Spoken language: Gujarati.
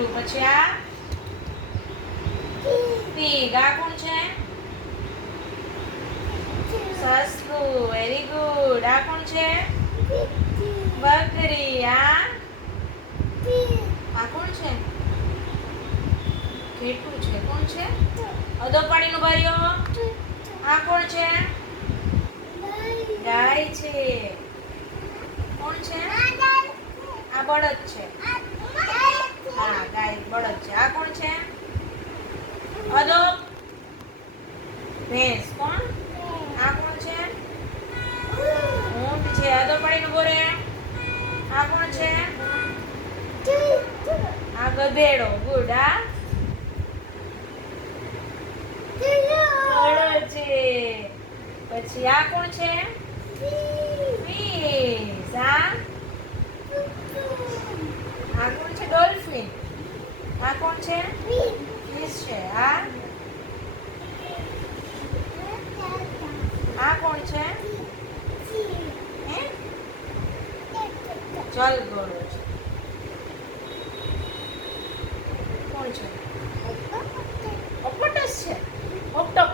કૂતરું. પછી આ pig. આ કોણ છે? સસલું. Very good. આ કોણ છે? બકરી. આ કોણ છે? કેટલું છે? કોણ છે? અધો પાણીનું બારીઓ. આ કોણ છે? ગાય છે. કોણ છે? આ બળદ છે. હા, ગાય બળદ છે. આ કોણ છે? અધો ભેંસ. કોણ? આ કોણ છે? ઊંટ છે. અધો પાણીનું બોરે. આ કોણ છે? આ ગધેડો. ગુડ. આ ઘોડો છે. પછી આ કોણ છે? ફિશ. આ કોણ છે? ડોલ્ફિન. આ કોણ છે? ફિશ છે. આ કોણ છે? જલઘોડો છે. કોણ છે? ઓક્ટોપસ છે. ઓક્ટોપસ